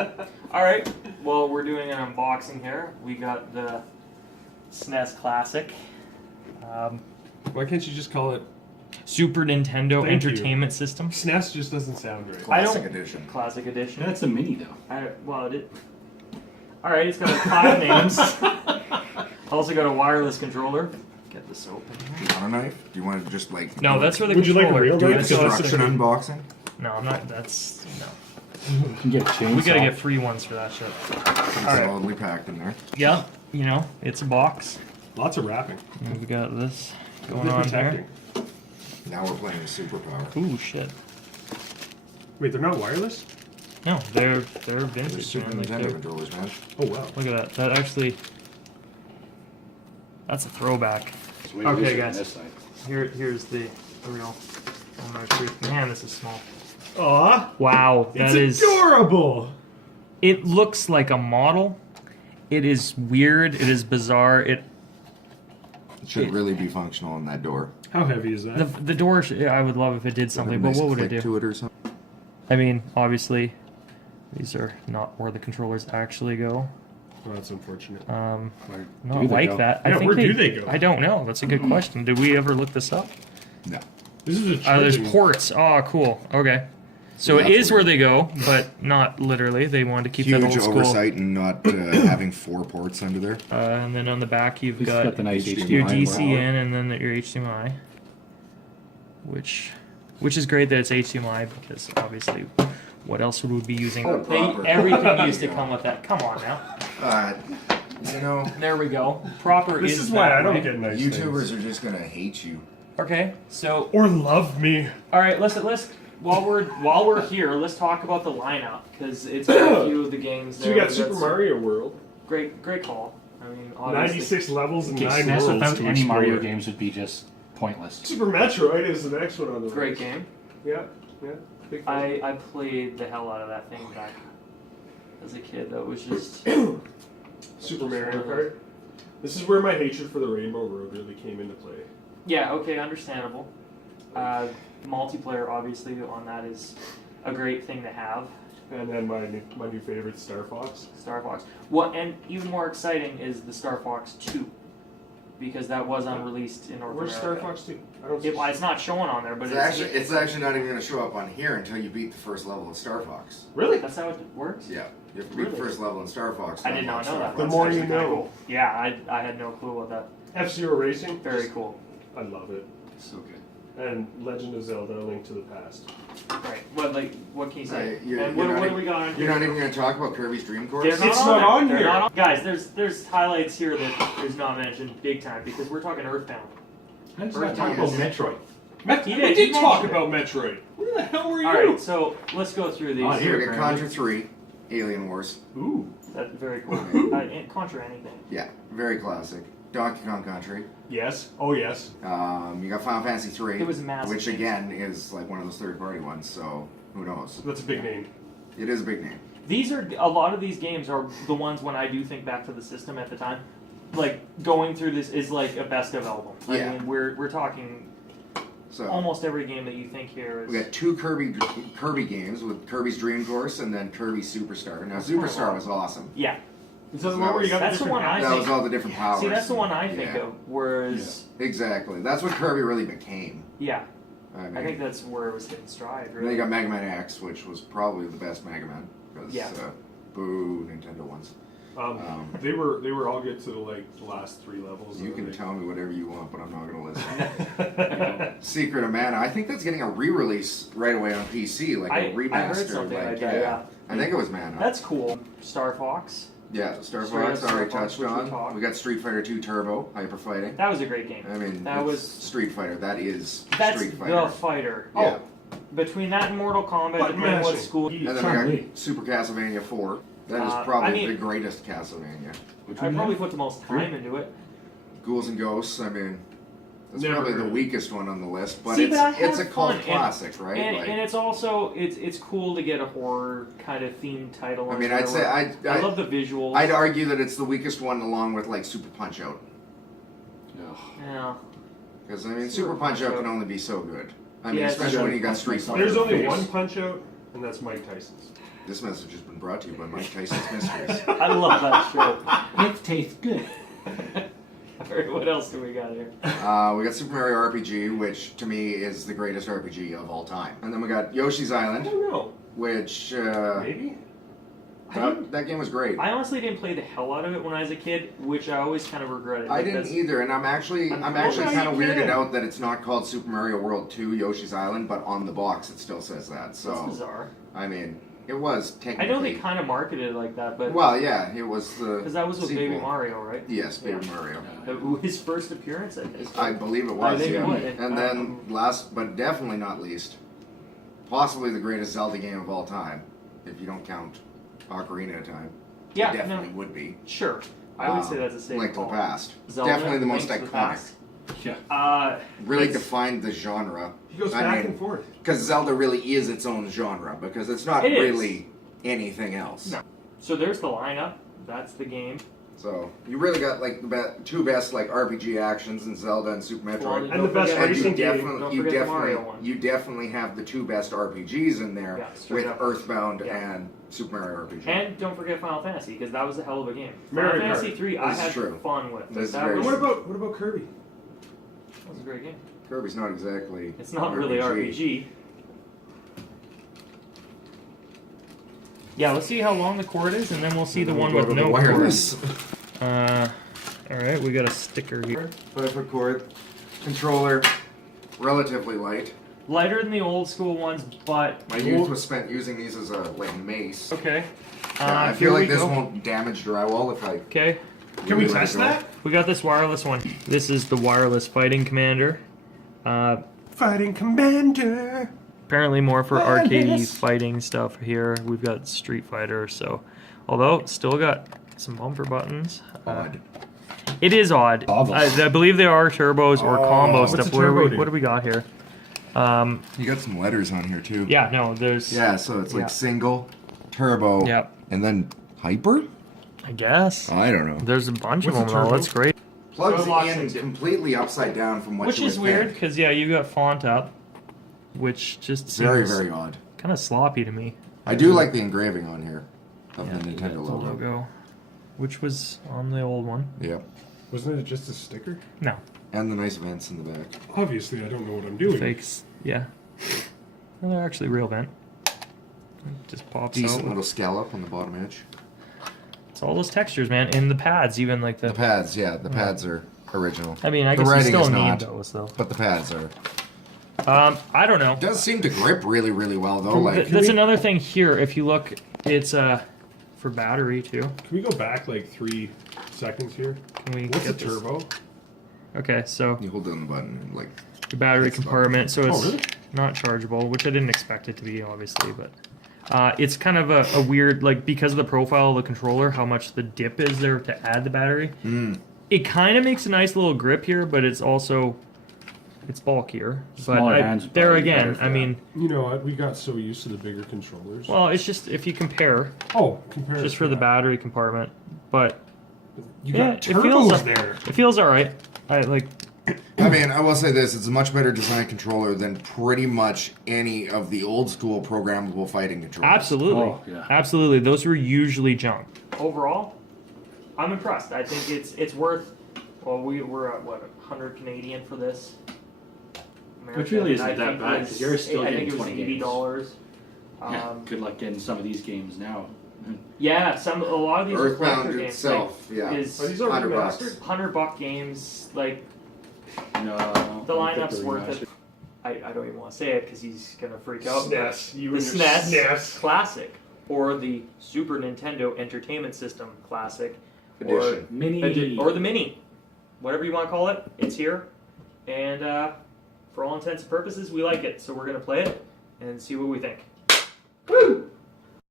Alright, well, we're doing an unboxing here. We got the SNES Classic. Why can't you just call it Super Nintendo Thank Entertainment System. SNES? Just doesn't sound right. Classic edition. Classic Edition. That's a mini though. Alright, it's got 5 names. Also got a wireless controller. Get this open here. Do you want a knife? Do you want to just like... No, that's for the Would you like a controller. real Do knife? it. Construction unboxing? No, I'm not. That's... No. You can get a chainsaw. We gotta get free ones for that shit. Pretty Alright. solidly packed in there. Yeah, you know, it's a box. Lots of wrapping. And we got this going They're on protecting. here. Now we're playing with superpower. Ooh, shit. Wait, they're not wireless? No, they're They're vintage, Super man. Like, Nintendo they're- controllers, man. Oh wow. Look at that. That actually... That's a throwback. So we Okay, use it on guys. this side. Here's the real... Man, this is small. Aw, Wow, it's that is... adorable. It looks like a model. It is weird. It is bizarre. It should really be functional in that door. How heavy is that? The door, I would love if it did something, but Nice what would it click do? to it or something. I mean, obviously, these are not where the controllers actually go. Oh, that's unfortunate. Where Not do they like go? that. Yeah, I think where do they go? I don't know. That's a good question. Did we ever look this up? No. This is a There's charging- ports. Oh, cool. Okay. So Yeah, it is that's where weird. they go, but not literally. They wanted to keep that Huge old school. oversight and not having 4 ports under there. And then on the back, you've It's got got the nice HDMI. your HDMI. DC in and then your HDMI, which is great that it's HDMI because obviously, what else would we be using? Oh, proper. Everything used to come with that. Come on now. You know, There we go. Proper. This is that why I don't way. get nice YouTubers things. are just gonna hate you. Okay, so Or love me. all right, let's while we're here, let's talk about the lineup because it's got a few of the games. So you there. got Super Mario World. Great call. I mean, obviously. 96 levels and Okay, 9 SNES worlds without to any Mario explore. games would be just pointless. Super Metroid is the next one on the list. Great game. Yeah, yeah. Big fan. I played the hell out of that thing back as a kid. That was just Super Mario Kart. This is where my hatred for the Rainbow Road really came into play. yeah. Okay, understandable. Multiplayer, obviously, on that is a great thing to have. And then my new favorite, Star Fox. Star Fox. What and even more exciting is the Star Fox 2, because that was unreleased in North Where's America. Star Fox 2? I don't Well, it's not showing on there, but It's actually not even gonna show up on here until you beat the first level of Star Fox. Really? That's how it works. Yeah, you have to beat the Really? first level in Star Fox. to I did unlock not know Star that. Fox. The more That's you actually kinda know. cool. Yeah, I had no clue about that. F-Zero Racing. Very cool. I love it. So good. And Legend of Zelda: Link to the Past. Right. What can you say? Right, you're and not what even- do we got on You're here? not even gonna talk about Kirby's Dream Course? They're It's not there. on They're here. not on- Guys, there's highlights here that is not mentioned big time because we're talking Earthbound. I just Or not talk about Metroid. He We did did talk mention it. about Metroid. Where the hell were you? All right, so let's go through these. Oh, Here, we here, got Contra 3, Alien Wars. Ooh. That's very cool. Contra anything. Yeah, very classic. Donkey Kong Country. Yes. Oh yes. You got Final Fantasy 3, It was massive. which again is like one of those third-party ones. So who knows? That's a big name. It is a big name. These are a lot of these games are the ones when I do think back to the system at the time. Like going through this is like a best of album. Yeah. I mean, we're talking So almost every game that you think here we is. got 2 Kirby games with Kirby's Dream Course and then Kirby Superstar. Now Superstar was awesome. Yeah, Is that the one where you got That's the different one I hats? That think- was all the different powers. see, that's the one I think Yeah. of. Whereas, Exactly. That's what Kirby really became. yeah, I mean, I think that's where it was hitting stride. and then Really. you got Mega Man X, which was probably the best Mega Man. Because, Yeah. boo, Nintendo ones. They were all good to the last 3 levels. You and can then tell me whatever you want, but I'm not going to listen. Secret of Mana. I think that's getting a re-release right away on PC, like a remaster. I heard something like that. Yeah, I think it was Mana. that's cool. Star Fox. Yeah, Star Straight Fox up Star already Fox, touched which we on. talked. We got Street Fighter 2 Turbo, Hyper Fighting. That was a great game. I mean, that it's was Street Fighter. That is that's Street the Fighter. fighter. Yeah. Oh, between that and Mortal Kombat, Button depending what mashing. school. And then we Chun-Li. got Super Castlevania 4. That is I probably mean- the greatest Castlevania. Which I one? probably put the most time into it. Ghouls and Ghosts, I mean, that's Never probably the heard of it. weakest one on the list, but See, it's but I have it's a cult fun, and- classic, right? And it's also it's cool to get a horror kind of themed title. I on mean, there I'd say where- I love the visuals. I'd argue that it's the weakest one along with like Super Punch Out. Ugh. Yeah. Because I mean, Super Super Punch Out Punch-Out! can only be so good. I mean, Yeah, it's especially true. when you got Street There's Fighter. There's only Face. one Punch Out, and that's Mike Tyson's. This message has been brought to you by Mike Tyson's Mysteries. I love that show. It tastes good. Alright, what else do we got here? We got Super Mario RPG, which to me is the greatest RPG of all time. And then we got Yoshi's I Island, don't know. which Maybe? that game was great. I honestly didn't play the hell out of it when I was a kid, which I always kind of regretted. I Like, didn't that's- either, and I'm actually I'm kind glad of you weirded can. out that it's not called Super Mario World 2 Yoshi's Island, but on the box it still says that. That's So bizarre. I mean, it was I technically. know they kind of marketed it like that, but Well, yeah, it was the. because that was with sequel. Baby Mario, right? Yes, Baby Yeah. Mario. His first appearance, I think. I believe it I was, think it yeah. was. And then last, but definitely not least, possibly the greatest Zelda game of all time, if you don't count Ocarina of Time. Yeah, it definitely no, would be. sure. I would say that's a safe Link to the call. Past. Zelda, Definitely the most Link to the iconic. Past. Yeah. Really It's- defined the genre. He goes I back mean, and forth. Because Zelda really is its own genre, because it's not It is. really anything else. No. So there's the lineup. That's the game. So you really got like the two best like RPG actions in Zelda and Super Well, Metroid. And don't the best forget- And you racing game. definitely, Don't you forget the definitely, Mario one. you definitely have the two best RPGs in there Yeah, straight with up. Earthbound Yeah. and Super Mario RPG. And don't forget Final Fantasy, because that was a hell of a game. Mario Final Fantasy Kart. 3, I This is had true. fun with. This is That very was, And what about Kirby? that was a great game. Kirby's not exactly. It's not really RPG. Yeah, let's see how long the cord is, and then we'll see the one with no wireless. All right, we got a sticker here. 5-foot cord, controller, relatively light. Lighter than the old school ones, but My youth was spent using these as a like mace. okay. I here feel like we this go. won't damage drywall if I. Okay, Can we really let test it go. that? we got this wireless one. This is the wireless fighting commander. Fighting Commander. Apparently more for Ah, arcade yes. fighting stuff here. We've got Street Fighter, so although still got some bumper buttons. Odd. It is odd. Toggles. I believe they are turbos or combo What's stuff. a turbo do? What do we got here? You got some letters on here too. Yeah, no, there's. Yeah, so it's like Yeah. single, turbo, Yep. and then hyper. I guess. I don't know. There's a bunch What's of a them though. turbo? That's great. Plugs So it locks in into- completely upside down from what Which you is would weird think. because yeah, you got font up, which just seems Very, very odd. kind of sloppy to me. I do like the engraving on here of Yeah, the Nintendo the logo. logo, which was on the old one. Yeah, Wasn't it just a sticker? No, and the nice vents in the back. Obviously, I don't know what I'm doing. fakes. Yeah, well, they're actually real vent. It just pops Decent out. little scallop on the bottom edge. It's all those textures, man, and the pads, even like The pads, yeah, the pads are original. I mean, I The guess you writing still is need not. those though. But the pads are. I don't know. It does seem to grip really, really well though. Like That's another thing here. If you look, it's for battery too. Can we go back like 3 seconds here? Can we What's a get this? turbo? Okay, so you hold down the button and like. the battery It's not- compartment, so it's Oh, really? not chargeable, which I didn't expect it to be, obviously, but it's kind of a weird, like, because of the profile of the controller, how much the dip is there to add the battery. It kind of makes a nice little grip here, but it's also, it's bulkier. Smaller but hands would there probably be again, better for I that. mean, You know what? We got so used to the bigger controllers. well, it's just, if you compare, oh, compared just to for the that. battery compartment, but You yeah, got it feels, turbos there. it feels alright. I like, I mean, I will say this: it's a much better designed controller than pretty much any of the old school programmable fighting controllers. absolutely. Oh, yeah. Absolutely. Those were usually junk. Overall, I'm impressed. I think it's worth, well, we're at, what, 100 Canadian for this? Which really isn't I that think bad, was- 'cause you're still I getting think it was 20 $80. Yeah, good luck getting some of these games now. Yeah, a lot of these are collector Earthbound games. itself, like, yeah. is Are these all $100 remastered? $100 games. Like No, the lineup's worth it. I don't even want to say it because he's gonna freak out. but SNES. You the and your SNES SNES. Classic or the Super Nintendo Entertainment System Classic Edition. Mini. or the Mini, whatever you want to call it. It's here, and for all intents and purposes, we like it. So we're gonna play it and see what we think. Woo!